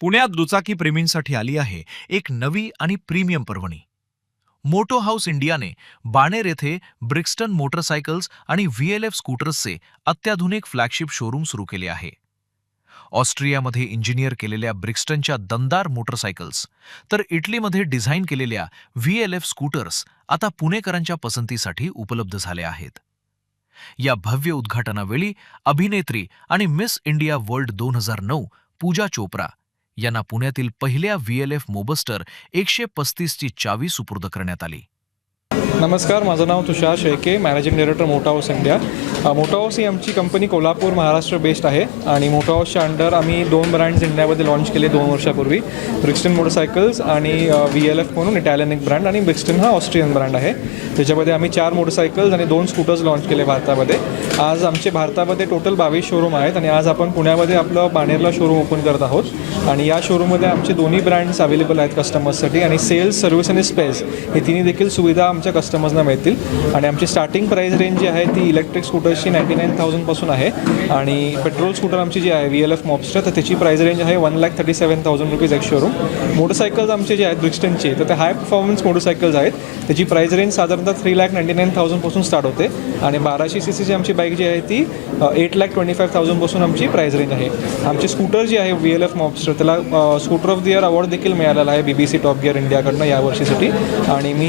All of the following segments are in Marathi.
पुण्यात दुचाकी प्रेमींसाठी आली आहे एक नवी आणि प्रीमियम पर्वणी. मोटो हाऊस इंडियाने बाणेर येथे ब्रिक्स्टन मोटरसायकल्स आणि VLF स्कूटर्सचे अत्याधुनिक फ्लॅगशिप शोरूम सुरू केले आहे. ऑस्ट्रियामध्ये इंजिनियर केलेल्या ब्रिक्स्टनच्या दमदार मोटरसायकल्स तर इटलीमध्ये डिझाईन केलेल्या VLF स्कूटर्स आता पुणेकरांच्या पसंतीसाठी उपलब्ध झाले आहेत. या भव्य उद्घाटनावेळी अभिनेत्री आणि मिस इंडिया वर्ल्ड 2009 पूजा चोप्रा यांना पुण्यातील पहिल्या VLF मोबस्टर 135 ची चावी सुपूर्द करण्यात आली. नमस्कार, माझं नाव Tushar Shelke, managing director Moto House India. Moto House ही आमची कंपनी कोल्हापूर महाराष्ट्र बेस्ड आहे आणि मोटो हाऊसच्या अंडर आम्ही 2 ब्रँड्स इंडियामध्ये लॉन्च केले 2 वर्षापूर्वी. ब्रिक्स्टन मोटरसायकल्स आणि VLF म्हणून इटालियन एक ब्रँड, आणि ब्रिक्स्टन हा ऑस्ट्रियन ब्रँड आहे. त्याच्यामध्ये आम्ही 4 मोटरसायकल्स आणि 2 स्कूटर्स लॉन्च केले भारतामध्ये. आज आमचे भारतामध्ये टोटल 22 शोरूम आहेत आणि आज आपण पुण्यामध्ये आपलं बाणेरला शोरूम ओपन करत आहोत. आणि या शोरूममध्ये आमचे दोन्ही ब्रँड्स अवेलेबल आहेत कस्टमर्ससाठी, आणि सेल्स, सर्व्हिस आणि स्पेस हे तिन्ही देखील सुविधा आमच्या कस्टमर्सना मिळतील. आणि आमची स्टार्टिंग प्राईस रेंज जी आहे ती इलेक्ट्रिक स्कूटर्सची 99,000 पासून आहे, आणि पेट्रोल स्कूटर आमची जी आहे VLF मॉबस्टर तर त्याची प्राईस रेंज आहे 1,37,000 रुपीज एक शोरूम. मोटरसायकल्स आमचे जे आहेत ब्रिक्स्टनचे तर ते हाय परफॉर्मन्स मोटरसायकल्स आहेत. त्याची प्राईस रेंज साधारणतः 3,99,000 पासून स्टार्ट होते, आणि 1200 CCची आमची बाईक जी आहे ती 8,25,000 पासून आमची प्राईस रेंज आहे. आमचे स्कूटर जे आहे VLF मॉबस्टर त्याला scooter of the year award देखील मिळालेला आहे BBC टॉप गिअर इंडियाकडनं या वर्षीसाठी. आणि मी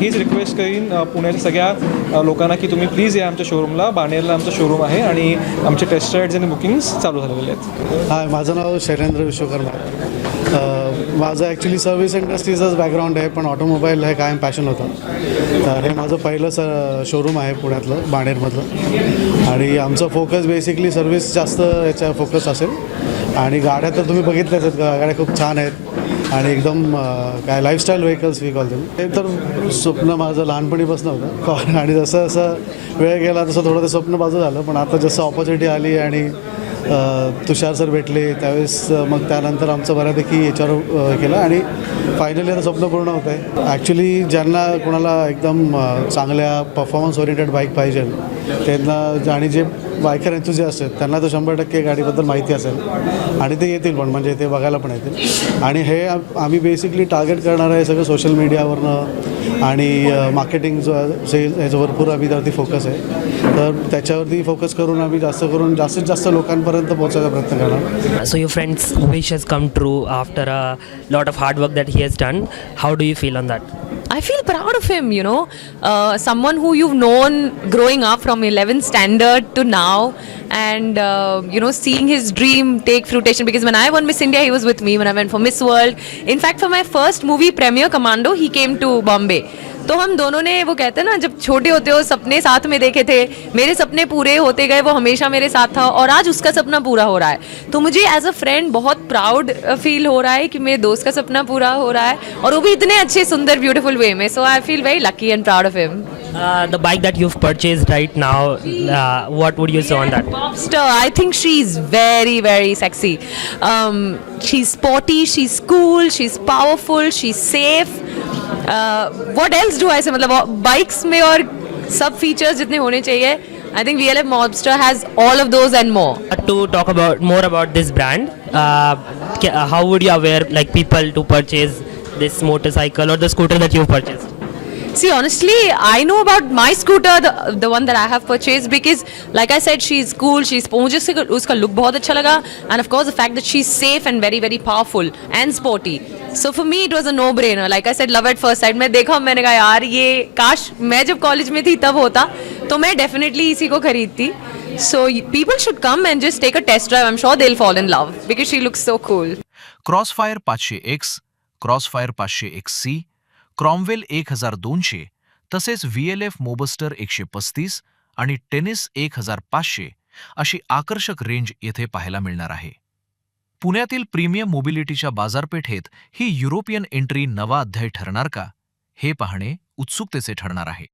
हीच रिक्वेस्ट करीन पुण्याच्या सगळ्या लोकांना की तुम्ही प्लीज या आमच्या शोरूमला. बाणेरला आमचं शोरूम आहे आणि आमचे टेस्ट राईड्स आणि बुकिंग्स चालू झालेले आहेत. हाय, माझं नाव शैलेंद्र विश्वकर्मा. माझं ॲक्च्युली सर्व्हिस इंडस्ट्रीचंच बॅकग्राऊंड आहे, पण ऑटोमोबाईल हे कायम पॅशन होतं. तर हे माझं पहिलं शोरूम आहे पुण्यातलं, बाणेरमधलं. आणि आमचं फोकस बेसिकली सर्व्हिस जास्त याच्या फोकस असेल. आणि गाड्या तर तुम्ही बघितल्याच आहेत, गाड्या खूप छान आहेत आणि एकदम काय lifestyle vehicles we call them. ते तर स्वप्न माझं लहानपणीपासून होतं, आणि जसं जसं वेळ गेला तसं थोडं ते स्वप्न बाजू झालं. पण आता जसं ऑपॉर्च्युनिटी आली आणि तुषार सर भेटले त्यावेळेस मग त्यानंतर आमचं बऱ्यापैकी याच्यावर केलं, आणि फायनली आता स्वप्न पूर्ण होतं आहे. ॲक्च्युली ज्यांना कोणाला एकदम चांगल्या परफॉर्मन्स ओरिएंटेड बाईक पाहिजे त्यांना, आणि जे बायकर एन्थुझियास्ट आहेत त्यांना तर 100% गाडीबद्दल माहिती असेल, आणि ते येतील पण, म्हणजे ते बघायला पण येतील. आणि हे आम्ही बेसिकली टार्गेट करणार आहे सगळं सोशल मीडियावरनं, आणि मार्केटिंग ह्याचं भरपूर आम्ही त्यावरती फोकस आहे. तर त्याच्यावरती फोकस करून आम्ही जास्तीत जास्त लोकांपर्यंत पोहोचायचा प्रयत्न करणार. So your friend's wish has come true after a lot of hard work that he has done. How do you feel on that? I feel proud of him, someone who you've known growing up from 11th standard to now, and seeing his dream take fruition, because when I won Miss India he was with me, when I went for Miss World, in fact for my first movie premiere Commando he came to Bombay. तो हम दोनों ने, वो कहते हैं ना, जब छोटे होते हो सपने साथ में देखे थे, मेरे सपने पूरे होते गए, वो हमेशा मेरे साथ था और आज उसका सपना पूरा हो रहा है. तो मुझे एज अ फ्रेंड बहुत प्राउड फील हो रहा है कि मेरे दोस्त का सपना पूरा हो रहा है, और वो भी इतने अच्छे सुंदर ब्यूटीफुल वे में. So I feel very lucky end proud of him. The bike that you've purchased right now, what would you say on that? Mobster, I think she's very, very sexy. She's sporty, she's cool, she's powerful, she's safe. What else do I say? मतलब बाइक्स में और सब फीचर्स जितने होने चाहिए, I think VLF Mobster has all of those and more. To talk about more about this brand, how would you aware like people to purchase this motorcycle or the scooter that you've purchased? See, honestly, I know about my scooter, the one that I have purchased, because like I said, she's cool, मुझे उसका look बहुत अच्छा लगा, and of course the fact that she's safe and very, very powerful and sporty. So for me it was a no-brainer. Like I said, love at first sight. मैं देखा, मैंने कहा यार ये काश मैं जब कॉलेज में थी तब होता तो मैं definitely इसी को खरीदती. So people should come and just take a test drive. I'm sure they'll fall in love because she looks so cool. Crossfire 500X, crossfire 500XC, Cromwell 1200, तसेच VLF मोबस्टर 135 आणि टेनिस 1500 अशी आकर्षक रेंज येथे पाहायला मिळणार आहे. पुण्यातील प्रीमियम मोबिलिटीच्या बाजारपेठेत ही युरोपियन एंट्री नवा अध्याय ठरणार का, हे पाहणे उत्सुकतेचे ठरणार आहे.